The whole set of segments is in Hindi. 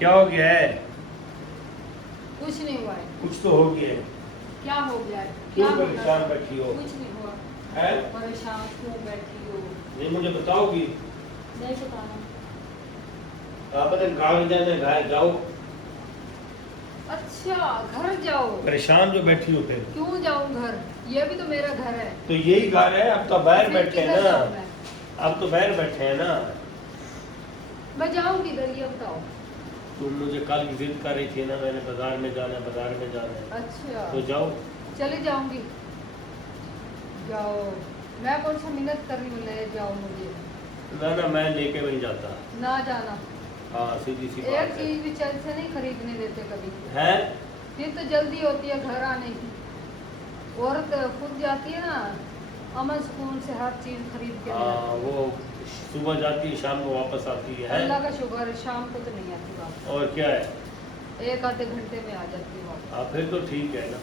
क्या हो गया है? कुछ नहीं हुआ है। कुछ तो हो गया है। क्या हो गया है? क्यों क्या परेशान बैठी हो? कुछ नहीं हुआ है? परेशान क्यों बैठी हो? नहीं मुझे बताओगी? नहीं बताना। आप कहाँ जाना है? जाओ। अच्छा घर जाओ। परेशान जो बैठी हो फिर? क्यों जाऊं घर? ये भी तो मेरा घर है। तो यही घर है, अब तो बाहर फिर बैठे हैं किधर ना। जाऊं मैं? अब तो बाहर बैठे हैं ना। मैं जाऊं किधर ये बताओ। तुम मुझे कल जिद कर रही थी ना, मैंने बाजार में जाना है, बाजार में जाना है। अच्छा तो जाओ। चले जाऊंगी। जाओ। मैं कौन सा मिन्नत कर रही हूँ, ले जाओ मुझे। ना ना मैं लेके नहीं जाता। ना जाना। हाँ सीधी सी एक बात है। चीज भी चल से नहीं खरीदने देते कभी। है? फिर तो जल्दी होती है घर आने की। औरत खुद जाती है ना, अमन सुकून से हर चीज खरीद के ले हाँ आती है। वो सुबह जाती है, शाम को वापस आती है। अल्लाह का शुक्र है, शाम को तो नहीं आती वापस। और क्या है? एक आधे घंटे में आ जाती है वापस। हाँ फिर तो ठीक है ना।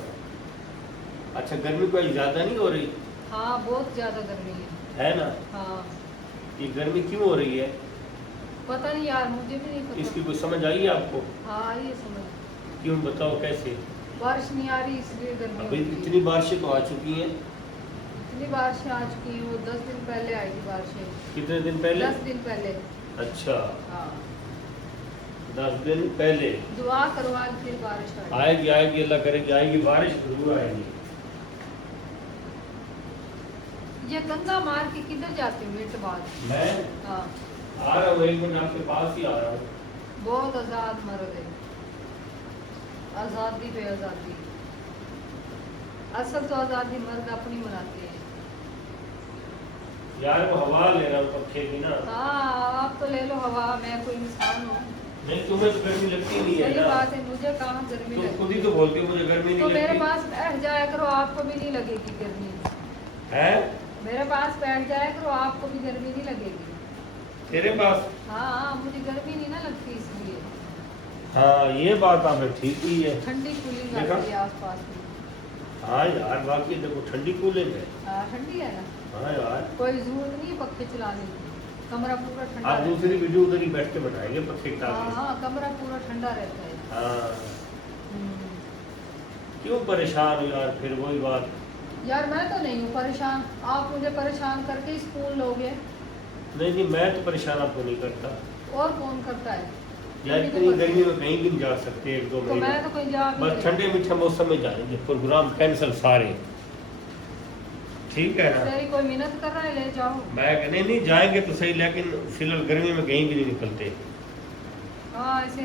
अच्छा गर्मी कोई ज़्यादा नहीं हो रही? हाँ बहुत ज्यादा गर्मी है ना? हाँ ये गर्मी क्यों हो रही है? पता नहीं यार, मुझे भी नहीं पता। इसकी कुछ समझ आई है आपको? हाँ ये समझ। क्यों बताओ कैसे? बारिश नहीं आ रही इसलिए गर्मी अभी होती है। इतनी बारिशें तो आ चुकी हैं। इतनी बारिशें आ चुकी हैं, वो 10 दिन पहले आई थी बारिशें। कितने दिन पहले? 10 दिन पहले। अच्छा हाँ 10 दिन पहले। दुआ करो आज फिर बारिश आई। आएगी आएगी, अल्लाह करेगी आएगी बारिश, जरूर आएगी। ये गंगा मार के किधर जाते हो मिनट बाद? मैं हाँ आ रहा हूँ, एक मिनट आपके पास ही आ रहा हूँ। बहुत आजाद मर्द है। आजादी पे आजादी। असल तो आजादी मर्द अपनी मनाते हैं। यार वो हवा ले रहा हूँ पक्षे की ना। हाँ आप तो ले लो हवा, मैं कोई इंसान हूँ। नहीं तुम्हें तो गर्मी लगती नहीं है सही ना। बात है, मुझे कहाँ गर्मी तुम लगती खुद ही तो बोलती हो मुझे गर्मी तो नहीं मेरे लगती। पास बैठ जाया करो, आपको भी नहीं लगेगी गर्मी। है? मेरे पास बैठ जाया करो, आपको भी गर्मी नहीं लगेगी। तेरे पास? हाँ मुझे गर्मी नहीं ना लगती इसलिए। हाँ ये बात आपने ठीक ही है। ठंडी कूलिंग देखा? आती है आस पास में। हाँ यार बाकी देखो ठंडी कूलिंग है। हाँ ठंडी है ना। हाँ यार कोई जरूरत नहीं है पक्के चलाने की, कमरा पूरा ठंडा आप रहता दूसरी है। वीडियो उधर ही बैठ के बनाएंगे पक्षी हाँ टाके। हाँ कमरा पूरा ठंडा रहता है। हाँ हम्म। क्यों परेशान हो यार, फिर वही बात। यार मैं तो नहीं हूँ परेशान, आप मुझे परेशान करके ही स्कूल लोगे। नहीं नहीं मैं तो परेशान आपको नहीं करता। और कौन करता है? यार तुम ही तो इतनी करते गर्मी हो। में कहीं भी नहीं जा सकते, एक दो तो मैं महीने तो कहीं जा भी बस नहीं ठंडे मीठे मौसम में जाएंगे, प्रोग्राम कैंसिल सारे। ठीक है ना? तेरी कोई मिन्नत कर रहा है, ले जाओ। मैं नहीं नहीं जाएंगे तो सही, लेकिन फिलहाल गर्मी में कहीं भी नहीं निकलते। हाँ ऐसे